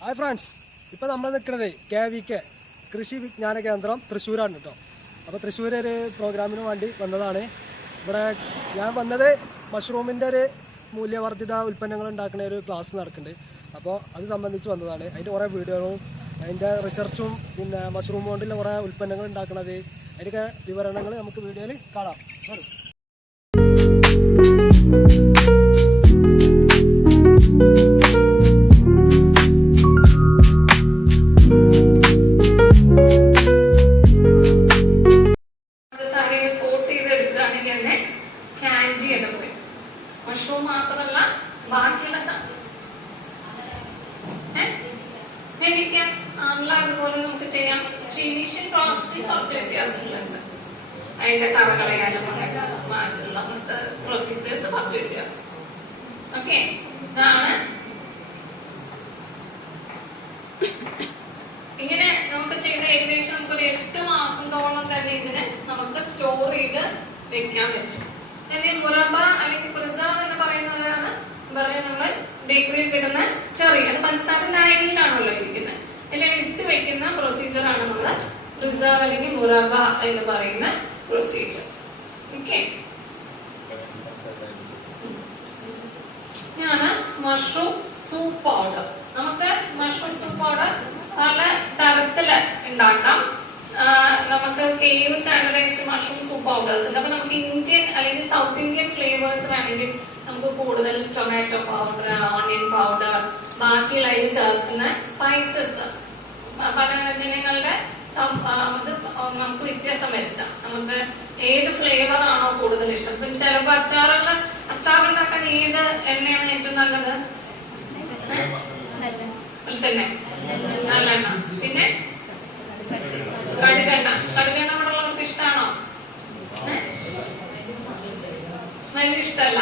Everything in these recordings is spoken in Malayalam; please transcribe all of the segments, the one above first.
ഹായ് ഫ്രണ്ട്സ്, ഇപ്പോൾ നമ്മൾ നിൽക്കുന്നത് KVK കൃഷി വിജ്ഞാന കേന്ദ്രം തൃശ്ശൂരാണ് കേട്ടോ. അപ്പോൾ തൃശ്ശൂർ ഒരു പ്രോഗ്രാമിന് വേണ്ടി വന്നതാണ്. ഇവിടെ ഞാൻ വന്നത് മഷ്റൂമിൻ്റെ ഒരു മൂല്യവർദ്ധിത ഉൽപ്പന്നങ്ങൾ ഉണ്ടാക്കുന്ന ഒരു ക്ലാസ് നടക്കുന്നുണ്ട്. അപ്പോൾ അത് സംബന്ധിച്ച് വന്നതാണ്. അതിൻ്റെ കുറേ വീഡിയോകളും അതിൻ്റെ റിസർച്ചും പിന്നെ മഷ്റൂം കൊണ്ടുള്ള കുറേ ഉൽപ്പന്നങ്ങൾ ഉണ്ടാക്കുന്നത് അതിൻ്റെ വിവരണങ്ങൾ നമുക്ക് വീഡിയോയിൽ കാണാം. മഷ്റൂം മാത്രമല്ല ബാക്കിയുള്ള അതുപോലെ നമുക്ക് ചെയ്യാം. പക്ഷെ ഇനീഷ്യൽ പ്രോസസ്സിൽ കുറച്ച് വ്യത്യാസങ്ങളുണ്ട്. അതിന്റെ കറ കളയാനും അങ്ങനത്തെ മാറ്റുള്ള അങ്ങനത്തെ പ്രൊസീജിയേഴ്സ് കുറച്ച് വ്യത്യാസം. ഓക്കെ, ഇതാണ് ഇങ്ങനെ നമുക്ക് ചെയ്ത് ഏകദേശം നമുക്കൊരു 8 മാസത്തോളം തന്നെ ഇതിനെ നമുക്ക് സ്റ്റോർ ചെയ്ത് വെക്കാൻ പറ്റും. പിന്നെ മുറബ അല്ലെങ്കിൽ പ്രിസർവ് എന്ന് പറയുന്നതാണ് നമ്മള് ബേക്കറിയിൽ കിട്ടുന്ന ചെറിയ പഞ്ചസാര ലൈനിലാണല്ലോ ഇരിക്കുന്നത്. അല്ലെങ്കിൽ ഇട്ട് വെക്കുന്ന പ്രൊസീജിയർ ആണ് നമ്മള് പ്രിസർവ് അല്ലെങ്കിൽ മുറബ എന്ന് പറയുന്ന പ്രൊസീജിയർ. ഓക്കെ, ഇതാണ് മഷ്റൂം സൂപ്പ് പൗഡർ. നമുക്ക് മഷ്റൂം സൂപ്പ് പൗഡർ പല തരത്തില് ഉണ്ടാക്കാം. നമുക്ക് കേവ് സ്റ്റാൻഡർഡൈസ്ഡ് മഷ്റൂം സൂപ്പ് പൗഡേഴ്സ് ഉണ്ട്. അപ്പൊ നമുക്ക് ഇന്ത്യൻ അല്ലെങ്കിൽ സൗത്ത് ഇന്ത്യൻ ഫ്ലേവേഴ്സ് വേണമെങ്കിൽ നമുക്ക് കൂടുതൽ ടൊമാറ്റോ പൗഡർ, ഓണിയൻ പൗഡർ, ബാക്കിയുള്ള അതിൽ ചേർക്കുന്ന സ്പൈസസ് പല വ്യഞ്ജനങ്ങളുടെ നമുക്ക് വ്യത്യാസം വരുത്താം. നമുക്ക് ഏത് ഫ്ലേവർ ആണോ കൂടുതൽ ഇഷ്ടം. പിന്നെ ചിലപ്പോൾ അച്ചാറുണ്ടാക്കാൻ ഏത് എണ്ണയാണ് ഏറ്റവും നല്ലത്? വെളിച്ചെണ്ണ, നല്ലെണ്ണ. പിന്നെ കടുകെണ്ണ ഇവിടെ ഉള്ളവർക്ക് ഇഷ്ടമാണോ? സ്മെല് ഇഷ്ടമല്ല.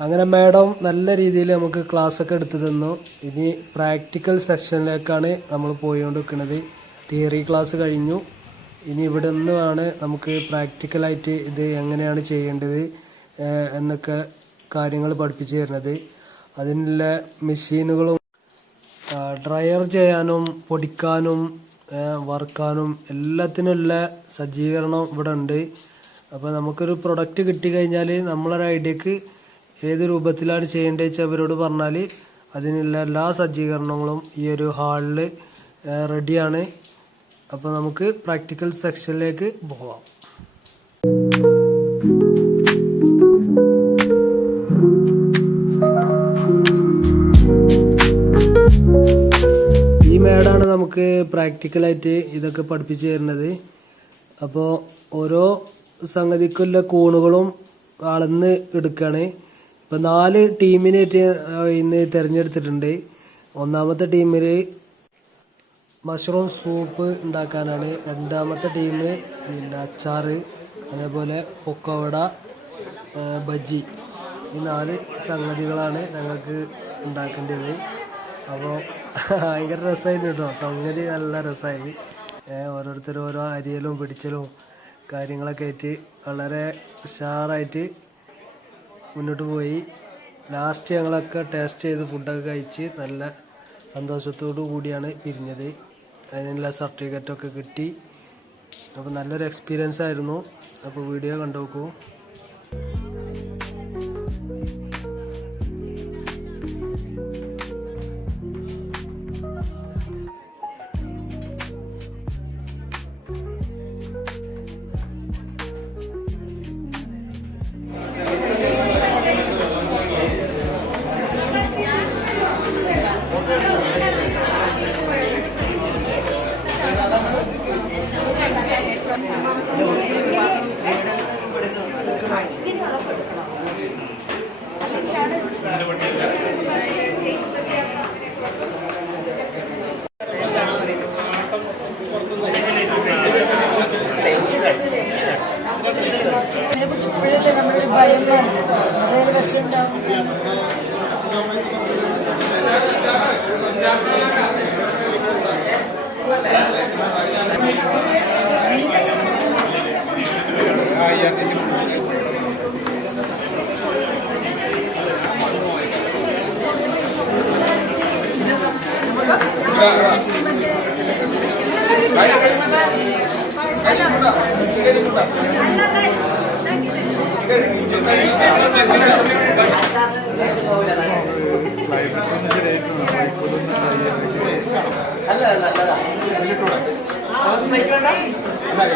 അങ്ങനെ മാഡം നല്ല രീതിയിൽ നമുക്ക് ക്ലാസ് ഒക്കെ എടുത്തു തന്നു. ഇനി പ്രാക്ടിക്കൽ സെക്ഷനിലേക്കാണ് നമ്മൾ പോയിക്കൊണ്ടിരിക്കുന്നത്. തിയറി ക്ലാസ് കഴിഞ്ഞു. ഇനി ഇവിടെ നിന്നാണ് നമുക്ക് പ്രാക്ടിക്കലായിട്ട് ഇത് എങ്ങനെയാണ് ചെയ്യേണ്ടത് എന്നൊക്കെ കാര്യങ്ങൾ പഠിപ്പിച്ചു തരുന്നത്. അതിനുള്ള മെഷീനുകളും ഡ്രയർ ചെയ്യാനും പൊടിക്കാനും വറുക്കാനും എല്ലാത്തിനുള്ള സജ്ജീകരണം ഇവിടെ ഉണ്ട്. അപ്പോൾ നമുക്കൊരു പ്രൊഡക്റ്റ് കിട്ടിക്കഴിഞ്ഞാൽ നമ്മളൊരു ഐഡിയക്ക് ഏത് രൂപത്തിലാണ് ചെയ്യേണ്ടത് വെച്ചാൽ അവരോട് പറഞ്ഞാൽ അതിനുള്ള എല്ലാ സജ്ജീകരണങ്ങളും ഈ ഒരു ഹാളിൽ റെഡിയാണ്. അപ്പോൾ നമുക്ക് പ്രാക്ടിക്കൽ സെക്ഷനിലേക്ക് പോവാം. ഈ മേഡാണ് നമുക്ക് പ്രാക്ടിക്കലായിട്ട് ഇതൊക്കെ പഠിപ്പിച്ചു തരുന്നത്. അപ്പോൾ ഓരോ സംഗതിക്കുള്ള കൂണുകളും അളന്ന് എടുക്കുകയാണ്. ഇപ്പം 4 ടീമിനായിട്ട് ഇന്ന് തിരഞ്ഞെടുത്തിട്ടുണ്ട്. ഒന്നാമത്തെ ടീമിൽ മഷ്റൂം സൂപ്പ് ഉണ്ടാക്കാനാണ്. രണ്ടാമത്തെ ടീം പിന്നെ അച്ചാറ്, അതേപോലെ പൊക്കവട, ബജ്ജി. ഈ 4 സംഗതികളാണ് ഞങ്ങൾക്ക് ഉണ്ടാക്കേണ്ടത്. അപ്പോൾ ഭയങ്കര രസമായിരുന്നു കേട്ടോ. സംഗതി നല്ല രസമായി. ഓരോരുത്തരും ഓരോ അരിയലും പിടിച്ചലും കാര്യങ്ങളൊക്കെ ആയിട്ട് വളരെ ഉഷാറായിട്ട് മുന്നോട്ട് പോയി. ലാസ്റ്റ് ഞങ്ങളൊക്കെ ടേസ്റ്റ് ചെയ്ത് ഫുഡൊക്കെ കഴിച്ച് നല്ല സന്തോഷത്തോടു കൂടിയാണ് പിരിഞ്ഞത്. അതിനുള്ള സർട്ടിഫിക്കറ്റൊക്കെ കിട്ടി. അപ്പോൾ നല്ലൊരു എക്സ്പീരിയൻസ് ആയിരുന്നു. അപ്പോൾ വീഡിയോ കണ്ടു നോക്കൂ. ഇതിനെക്കുറിച്ച് ഇപ്പോഴല്ലേ നമ്മളൊരു ഭയം വന്നു. അതേത് വിഷം ഉണ്ടാവും.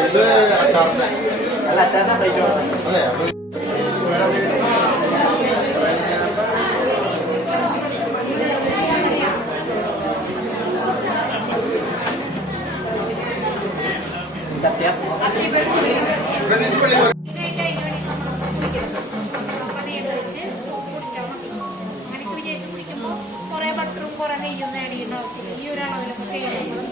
ഇത് അച്ചാറിന്റെ അല്ല അച്ചാറിന്റെ അതെ കുറെ ബട്ടറും കുറെ നെയ്യൊന്നും ആഡ് ചെയ്യേണ്ട ആവശ്യമില്ല. ഈ ഒരു അളവിലൊക്കെ ചെയ്യുന്നത്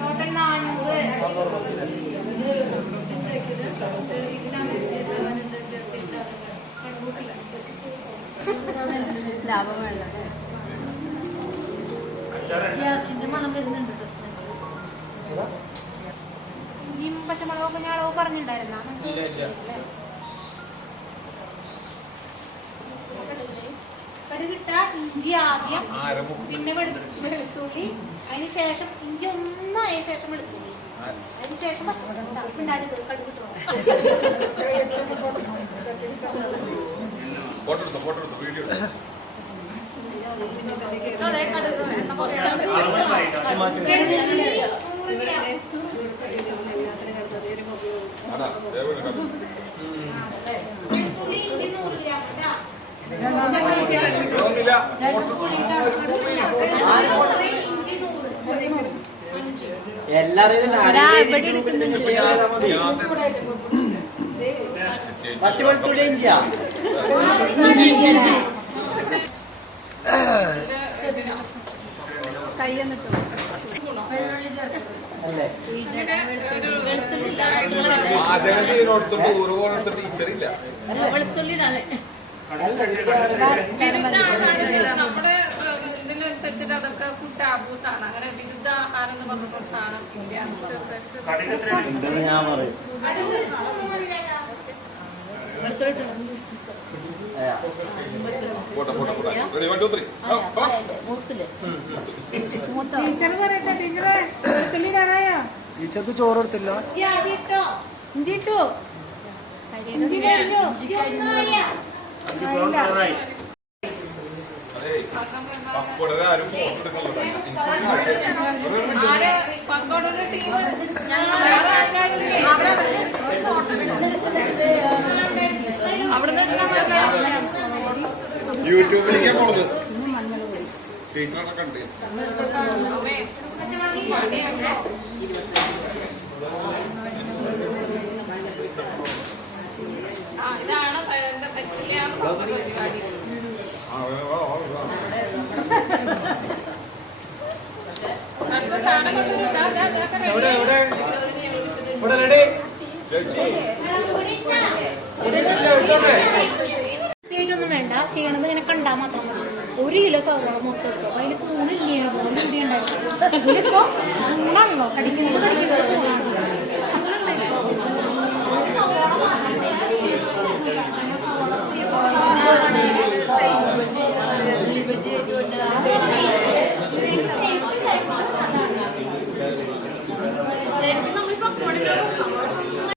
ടോട്ടൽ 400 ലാഭം വേണ്ട. ഗ്യാസിന്റെ മണം വരുന്നുണ്ട്. ഇഞ്ചിയും പച്ചമുളകൊക്കെ ഞാൻ അളവ് പറഞ്ഞിട്ടുണ്ടായിരുന്നാ കടുകിട്ട ഇഞ്ചി ആദ്യം, പിന്നെ വെളുത്തുള്ളി, അതിന് ശേഷം ഇഞ്ചി ഒന്നായ ശേഷം വെളുത്തുള്ളി, അതിന് ശേഷം പച്ചമുളക്, പിന്നെ അടുത്ത് കടുകിട്ടു. വെളുത്തുള്ളി ഇഞ്ചി 100 ഗ്രാം കേട്ടാ. എല്ലാരും കൈ എന്നിട്ടു വെളുത്തുള്ളി നമ്മുടെ ഇതിനനുസരിച്ചിട്ട് അതൊക്കെ ഫുഡ് ടാബൂസ് ആണ്. അങ്ങനെ വിരുദ്ധ ആഹാരം എന്ന് പറഞ്ഞ സാധനം ഞാൻ പറയും ടീച്ചർ പറയട്ടെ. ടീച്ചറെ വെളുത്തുള്ളി ഇടാറായോ? ടീച്ചർക്ക് ചോറ് കൊടുത്തില്ല. ഇഞ്ചി ഇട്ടു. ഇഞ്ചി കഴിഞ്ഞു. ആര് പങ്കോടുള്ള ടീം വേറെ ആൾക്കാരില്ലേ? അവിടെ യൂട്യൂബിലേക്ക് പോണത് ടീച്ചറൊക്കെ കണ്ട് ഇതാണ് എന്റെ പറ്റില്ലാന്ന് തോന്നുന്ന പരിപാടി. അടുത്ത സാധനം ൊന്നും വേണ്ട. ചെയ്യണത് ഇങ്ങനെ കണ്ടാൽ മാത്രം മതി. 1 കിലോ സവോള മൊത്തം ഇട്ടോ. അതിന് കൂണില്ല പോലെ ഇവിടെ ഉണ്ടായിരുന്നു. ഇതിലിപ്പോ കൂണാണല്ലോ കടിക്കുന്നത്.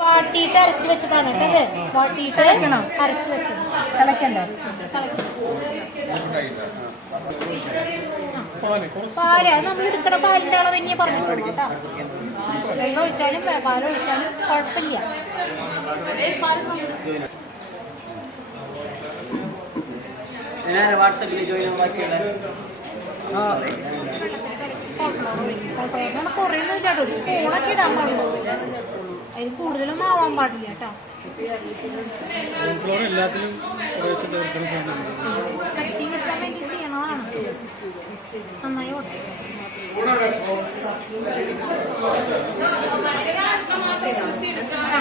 വാട്ടിയിട്ട് അരച്ചു വെച്ചതാണ് കേട്ടത്. വാട്ടിയിട്ട് അരച്ചു വെച്ചത് തിളക്കണ്ടേ? പാല് നമ്മൾ എടുക്കണ പാലിന്റെ അളവ് ഇനി പറഞ്ഞിട്ടുള്ളൂ കേട്ടോ. വെള്ളം ഒഴിച്ചാലും പാലൊഴിച്ചാലും കുഴപ്പമില്ല. വാട്സാപ്പിൽ ജോയിൻ ബാക്കിയുള്ള കുറേയൊന്നും ഇല്ല. ഒരു സ്പൂണൊക്കെ ഇടാൻ പാടുള്ളൂ. അതിൽ കൂടുതലൊന്നും ആവാൻ പാടില്ല കേട്ടോ. കത്തി കിട്ടാൻ വേണ്ടി ചെയ്യണതാണ്. നന്നായി ഓട്ടെ. മുട്ട മാത്രം കുത്തിയെടുക്കാനുള്ള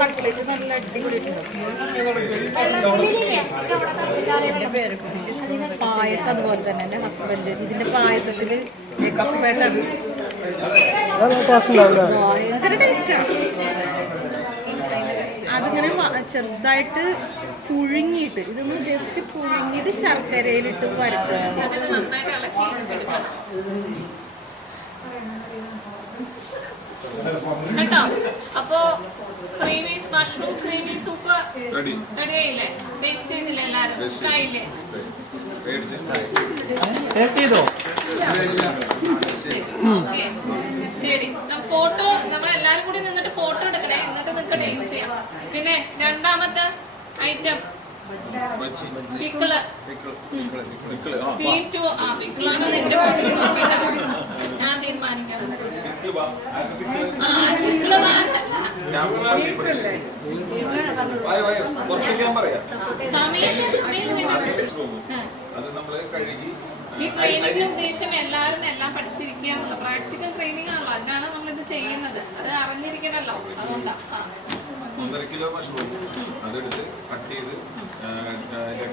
കട്ട്ലേറ്റ് നല്ല അടിപൊളിയായിട്ടുണ്ടാവും. പായസം അതുപോലെ തന്നെ എൻ്റെ ഹസ്ബൻഡ് ഇതിന്റെ പായസത്തിൽ എക്സ്പെർട്ടാണ്. ഭയങ്കര ടേസ്റ്റാണ്. അതിങ്ങനെ ചെറുതായിട്ട് പുഴുങ്ങിയിട്ട് ഇതൊന്ന് ജസ്റ്റ് പുഴുങ്ങിയിട്ട് ശർക്കരയിലിട്ട് വരട്ടുക. നന്നായിട്ട് ഇളക്കി എടുക്കണം കേട്ടോ. അപ്പോ creamy mushroom creamy soup ready ആയില്ലേ? ടേസ്റ്റ് ചെയ്തില്ലേ എല്ലാരും? ഇഷ്ടായില്ലേ? ഓക്കെ ശരി. ഫോട്ടോ നമ്മളെല്ലാരും കൂടി നിന്നിട്ട് ഫോട്ടോ എടുക്കണേ, എന്നിട്ട് നിങ്ങൾക്ക് ടേസ്റ്റ് ചെയ്യാം. പിന്നെ രണ്ടാമത്തെ ഐറ്റം പിക്കിള്. പിക്കിളാണ് നിന്റെ ഞാൻ തീരുമാനിക്കാം. ഈ ട്രെയിനിങ്ങിന്റെ ഉദ്ദേശം എല്ലാവരും എല്ലാം പഠിച്ചിരിക്കുക എന്നുള്ള പ്രാക്ടിക്കൽ ട്രെയിനിങ് ആണല്ലോ. അതിനാണ് നമ്മളിത് ചെയ്യുന്നത്. അത് അറിഞ്ഞിരിക്കണല്ലോ. അതുകൊണ്ടാണ് 1.5 കിലോ മഷ്റൂം അതെടുത്ത് കട്ട് ചെയ്ത്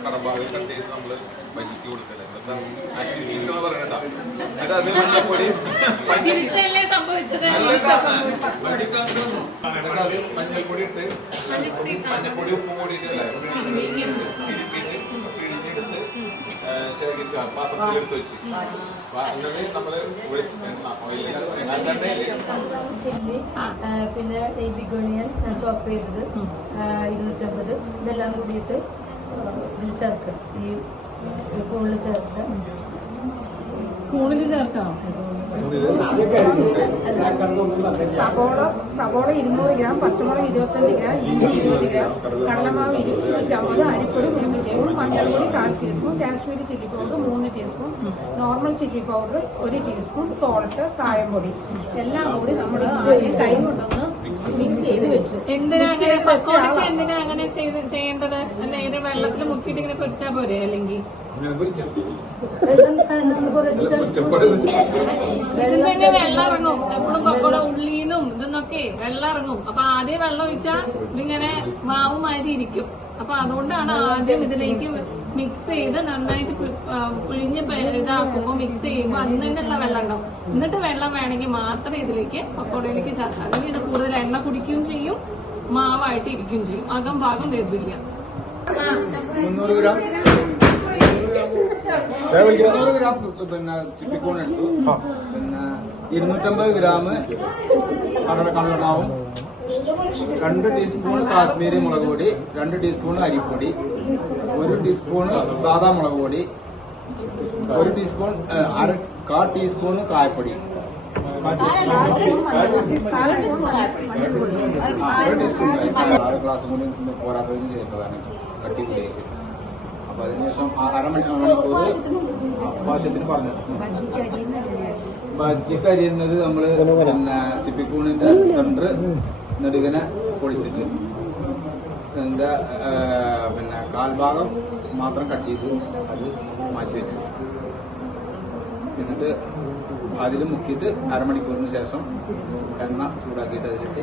കടഭാഗം കട്ട് ചെയ്ത് നമ്മള് ബജിക്ക് കൊടുക്കല്ലേ. പറയണ്ട. എന്നിട്ട് അത് മഞ്ഞപ്പൊടി തിരിച്ചല്ലേ സംഭവിച്ചത്? മഞ്ഞൾപ്പൊടി ഇട്ട് മഞ്ഞപ്പൊടി ഉപ്പും കൂടി പിഴിഞ്ഞെടുത്ത് ശേഖരിച്ച് പാത്രത്തിലെടുത്ത് വെച്ച് എന്നിട്ട് നമ്മള് ചില്ലി, പിന്നെ ബിഗ് ഓണിയൻ ചോപ്പ് ചെയ്തത് 250 ഇതെല്ലാം കൂടിയിട്ട് ഇതിൽ ചേർക്കുക. ഈ കൂണിൽ ചേർക്കുക. കൂണിൽ ചേർക്കാം. സബോള 200 ഗ്രാം, പച്ചമുളക് 25 ഗ്രാം, ഇഞ്ചി 20 ഗ്രാം, കടലമാവ് 250, അരിപ്പൊടി 3 ടീസ്പൂൺ, മഞ്ഞൾപ്പൊടി 1/4 teaspoon, Kashmiri chilli powder 3 teaspoon, normal chilli powder 1 teaspoon, salt, കായംപൊടി എല്ലാം കൂടി നമ്മൾ കൈ കൊണ്ടൊന്ന് മിക്സ് ചെയ്ത് വെച്ചു. എന്തിനാ അങ്ങനെ ചെയ്യേണ്ടത്? അല്ല ഇത് വെള്ളത്തിൽ മുക്കിയിട്ട് ഇങ്ങനെ പൊരിച്ചാൽ പോരെ? അല്ലെങ്കിൽ ഇതിന്റെ വെള്ളം ഇറങ്ങും. എപ്പോഴും പക്കോട ഉള്ളിന്നും ഇതെന്നൊക്കെ വെള്ളം ഇറങ്ങും. അപ്പൊ ആദ്യം വെള്ളം ഒഴിച്ചാൽ ഇതിങ്ങനെ മാവുമാതിരി ഇരിക്കും. അപ്പൊ അതുകൊണ്ടാണ് ആദ്യം ഇതിലേക്ക് മിക്സ് ചെയ്ത് നന്നായിട്ട് പിഴിഞ്ഞ് ഇതാക്കുമ്പോ മിക്സ് ചെയ്യുമ്പോൾ അതിന് തന്നെയുള്ള വെള്ളം ഉണ്ടാവും. എന്നിട്ട് വെള്ളം വേണമെങ്കിൽ മാത്രം ഇതിലേക്ക് പക്കോടയിലേക്ക് ചേർക്കാം. അല്ലെങ്കിൽ ഇത് കൂടുതൽ എണ്ണ കുടിക്കുകയും ചെയ്യും, മാവായിട്ട് ഇരിക്കുകയും ചെയ്യും. അകം ഭാഗം വേർതില്ല. 300 ഗ്രാം പിന്നെ ചിപ്പിക്കൂൺ എടുത്തു. പിന്നെ 250 ഗ്രാം കടലമാവും, 2 ടീസ്പൂൺ കാശ്മീരി മുളക് പൊടി, 2 ടീസ്പൂൺ അരിപ്പൊടി, 1 ടീസ്പൂൺ സാദാ മുളക് പൊടി, 1 ടീസ്പൂൺ 1/4 ടീസ്പൂൺ കായപ്പൊടി, 1 ടീസ്പൂൺ ഗ്ലാസ് കൂടി പോരാത്തതിന് ചേർത്തതാണ് കട്ടിപ്പിടിയേക്ക്. അപ്പൊ അതിനുശേഷം അരമണിക്കൂർ ആവശ്യത്തിന് പറഞ്ഞു. ബജ്ജിക്ക് അരിയുന്നത് നമ്മള് പിന്നെ ചിപ്പിക്കൂണിന്റെ സെന്റർ നെടുകനെ പൊളിച്ചിട്ട് എന്താ പിന്നെ കാൽഭാഗം മാത്രം കട്ട് ചെയ്ത് അത് മാറ്റി വെച്ചു. എന്നിട്ട് അതിൽ മുക്കിയിട്ട് അരമണിക്കൂറിന് ശേഷം എണ്ണ ചൂടാക്കിയിട്ട് അതിലിട്ട്